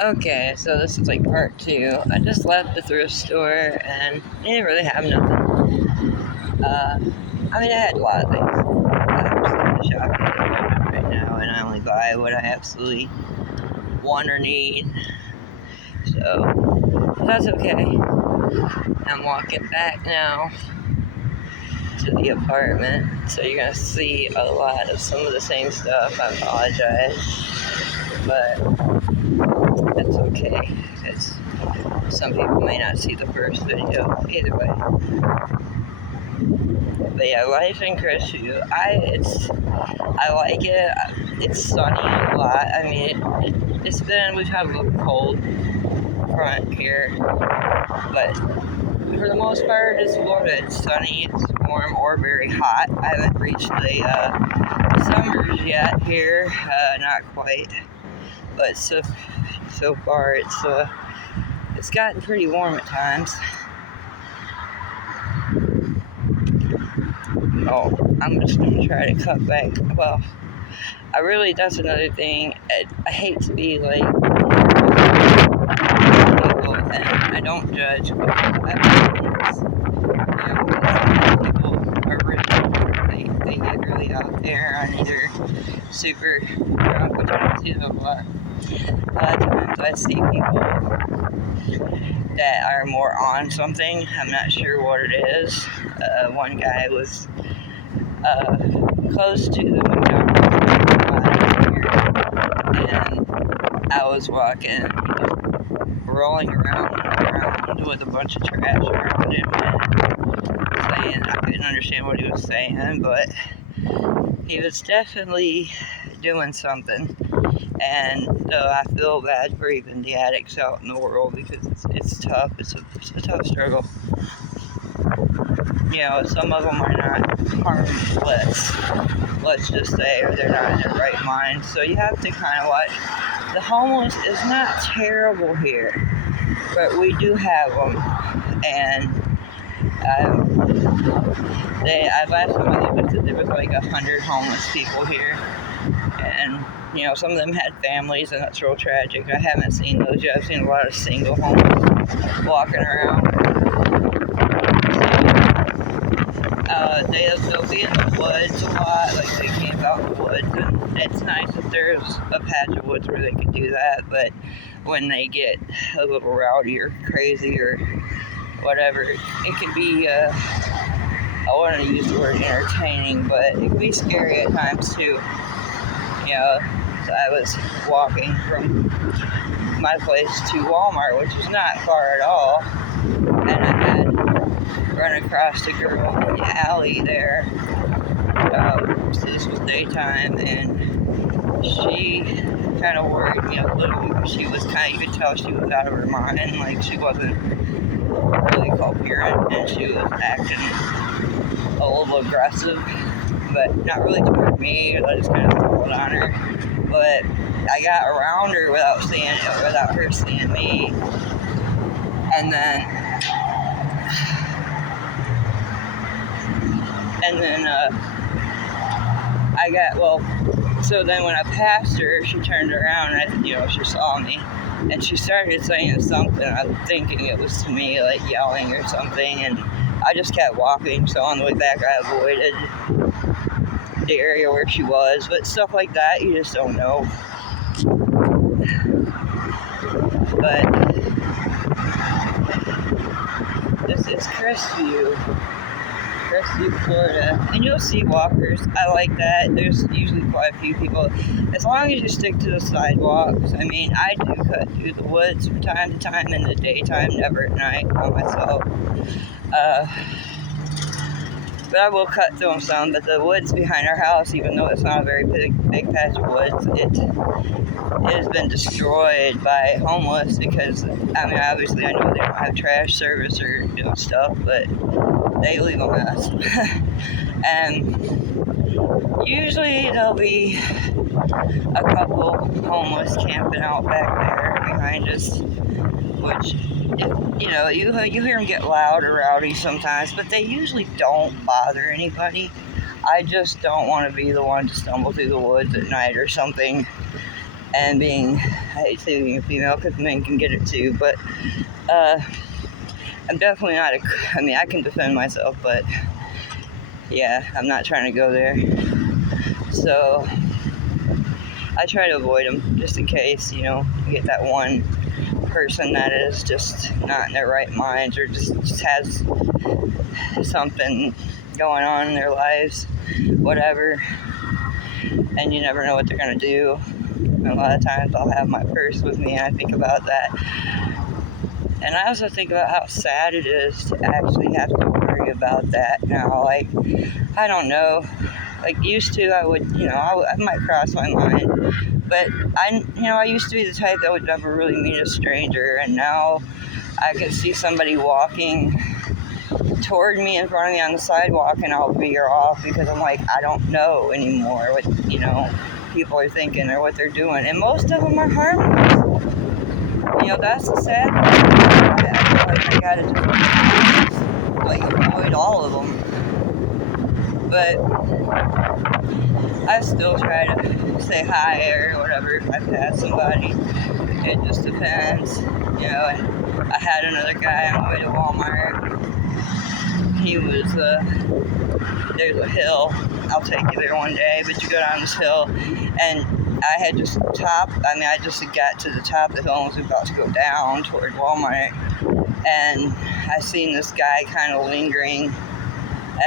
Okay, so this is like part two. I just left the thrift store and they didn't really have nothing. I mean, I had a lot of things. I'm just kind of shopping at the moment right now, and I only buy what I absolutely want or need. So that's okay. I'm walking back now to the apartment, so you're gonna see a lot of some of the same stuff. I apologize, but that's okay. It's some people may not see the first video either way. But yeah, life in Crestview, I like it. It's sunny a lot. I mean, we've had a little cold front here, but for the most part, it's Florida. It's sunny, it's warm, or very hot. I haven't reached the summers yet here, not quite, but so far it's gotten pretty warm at times. Oh, I'm just gonna try to cut back. Well, that's another thing. I hate to be like people, and I don't judge people. People are really, they get really out there on either super drunk, which I don't see them a lot. A lot of times I see people that are more on something. I'm not sure what it is. One guy was close to the McDonald's and I was walking, rolling around with a bunch of trash around him and saying I couldn't understand what he was saying, but he was definitely doing something. And I feel bad for even the addicts out in the world because it's tough. It's a tough struggle. You know, some of them are not harmless, let's just say, or they're not in their right mind. So you have to kind of watch. The homeless is not terrible here, but we do have them. And last time I looked, there was like 100 homeless people here. And you know, some of them had families, and that's real tragic. I haven't seen those yet. I've seen a lot of single homeless walking around. They'll be in the woods a lot, like they camp out in the woods, and it's nice if there's a patch of woods where they can do that, but when they get a little rowdy or crazy or whatever, it can be, I want to use the word entertaining, but it can be scary at times too. You know, so I was walking from my place to Walmart, which is not far at all, and I had run across a girl in the alley there. So this was daytime, and she kind of worried me a little because you could tell she was out of her mind, like she wasn't really coherent, and she was acting a little aggressive, but not really toward me. I just kind of pulled on her, but I got around her without her seeing me, and then so then when I passed her, she turned around and she saw me, and she started saying something. I'm thinking it was to me, like yelling or something, and I just kept walking. So on the way back, I avoided the area where she was, but stuff like that, you just don't know. But this is Crestview, Florida, and you'll see walkers. I like that. There's usually quite a few people, as long as you stick to the sidewalks. I mean, I do cut through the woods from time to time in the daytime, never at night by myself. But I will cut through them some. But the woods behind our house, even though it's not a very big patch of woods, it has been destroyed by homeless because, I mean, obviously I know they don't have trash service or stuff, but they leave a mess. And usually there'll be a couple homeless camping out back there behind us, which, you hear them get loud or rowdy sometimes, but they usually don't bother anybody. I just don't want to be the one to stumble through the woods at night or something and I hate saying being a female because men can get it too, but I'm definitely not I can defend myself, but yeah, I'm not trying to go there. So I try to avoid them just in case, you get that one person that is just not in their right minds or just has something going on in their lives, whatever, and you never know what they're going to do. And a lot of times I'll have my purse with me and I think about that. And I also think about how sad it is to actually have to worry about that now. Like, I don't know. Like, used to, I would, I might cross my mind. But I used to be the type that would never really meet a stranger. And now I can see somebody walking toward me in front of me on the sidewalk and I'll veer off because I'm like, I don't know anymore what, people are thinking or what they're doing. And most of them are harmless. That's the sad part. I feel like I gotta just avoid all of them. But I still try to say hi or whatever if I pass somebody. It just depends, and I had another guy on the way to Walmart. He was, there's a hill. I'll take you there one day, but you go down this hill, and I had just I just got to the top of the hill and was about to go down toward Walmart, and I seen this guy kind of lingering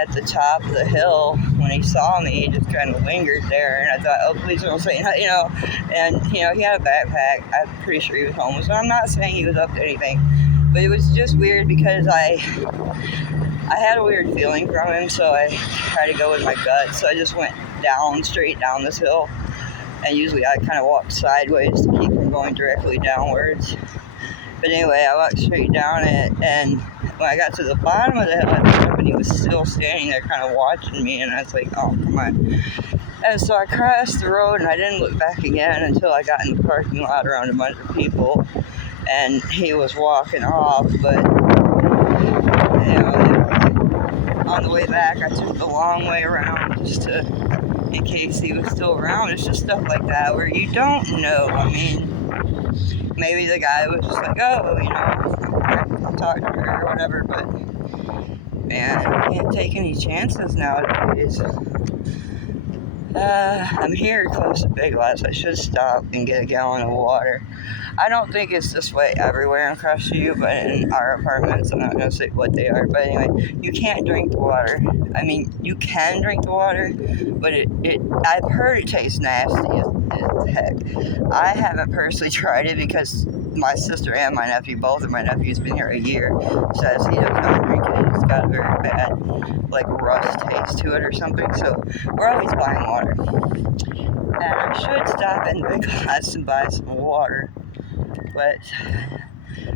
at the top of the hill. When he saw me, he just kind of lingered there, and I thought, oh, please don't say, and, he had a backpack. I'm pretty sure he was homeless, and I'm not saying he was up to anything, but it was just weird because I had a weird feeling from him, so I tried to go with my gut, so I just went straight down this hill, and usually I kind of walk sideways to keep from going directly downwards. But anyway, I walked straight down it, and when I got to the bottom of the hill, I looked up and he was still standing there kind of watching me, and I was like, oh, come on. And so I crossed the road, and I didn't look back again until I got in the parking lot around a bunch of people, and he was walking off, but, on the way back, I took the long way around just in case he was still around. It's just stuff like that where you don't know. Maybe the guy was just like, oh, I'll talk to her or whatever, but man, I can't take any chances nowadays. I'm here close to Big Lots. I should stop and get a gallon of water. I don't think it's this way everywhere across the U, but in our apartments, I'm not going to say what they are, but anyway, you can't drink the water. You can drink the water, but I've heard it tastes nasty as heck. I haven't personally tried it because my sister and my nephew, both of my nephews, been here a year, says he does not drink it. It's got a very bad, rust taste to it or something, so we're always buying water. And I should stop in Big Lots and buy some water, but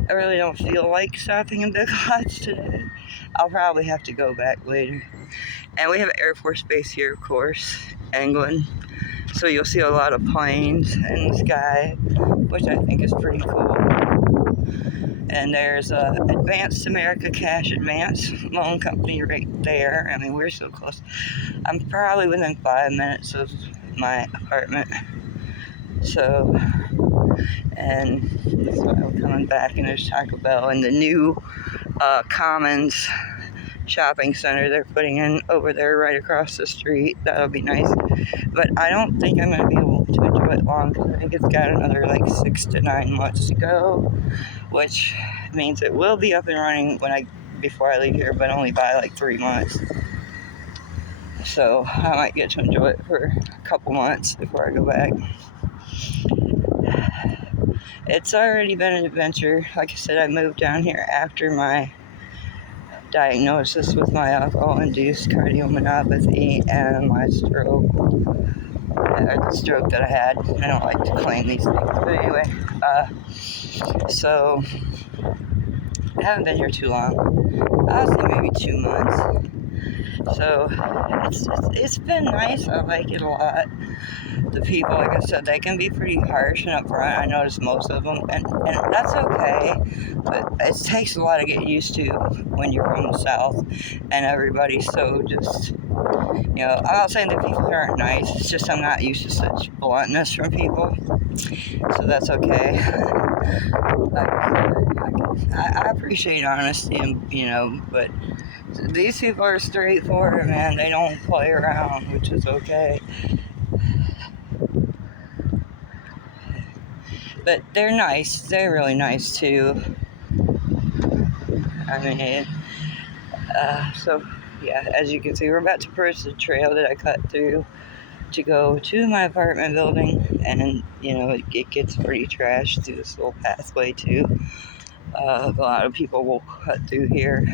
I really don't feel like stopping in Big Lots today. I'll probably have to go back later. And we have Air Force Base here, of course, England. So you'll see a lot of planes in the sky, which I think is pretty cool. And there's Advanced America Cash Advance Loan Company right there. We're so close. I'm probably within 5 minutes of my apartment. So, and that's why I'm coming back, and there's Taco Bell and the new Commons shopping center they're putting in over there right across the street. That'll be nice. But I don't think I'm going to be able to enjoy it long because I think it's got another 6 to 9 months to go, which means it will be up and running before I leave here, but only by 3 months. So I might get to enjoy it for a couple months before I go back. It's already been an adventure. Like I said, I moved down here after my diagnosis with my alcohol-induced cardiomyopathy and my stroke, the stroke that I had. I don't like to claim these things, but anyway, so I haven't been here too long. I'll say maybe 2 months. So it's been nice. I like it a lot. The people, like I said, they can be pretty harsh and upfront. I noticed most of them, and that's okay. But it takes a lot to get used to when you're from the South, and everybody's so just You know, I'm not saying that people aren't nice. It's just I'm not used to such bluntness from people, so that's okay. Like I appreciate honesty, and but these people are straightforward, man. They don't play around, which is okay. But they're nice. They're really nice too. I mean, so yeah, as you can see, we're about to approach the trail that I cut through to go to my apartment building, and it gets pretty trashed through this little pathway too. A lot of people will cut through here,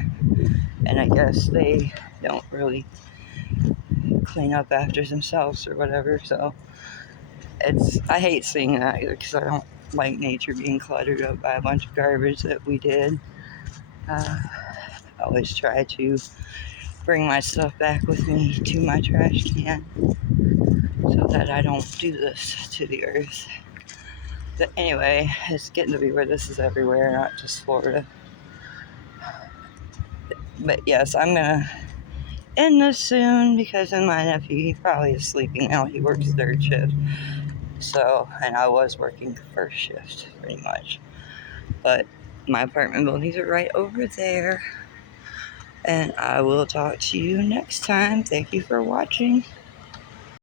and I guess they don't really clean up after themselves or whatever. So I hate seeing that either because I don't like nature being cluttered up by a bunch of garbage that we did. I always try to bring my stuff back with me to my trash can so that I don't do this to the earth. But anyway, it's getting to be where this is everywhere, not just Florida. But yes, I'm gonna end this soon because my nephew, he probably is sleeping now. He works third shift. So, and I was working first shift pretty much. But my apartment buildings are right over there. And I will talk to you next time. Thank you for watching.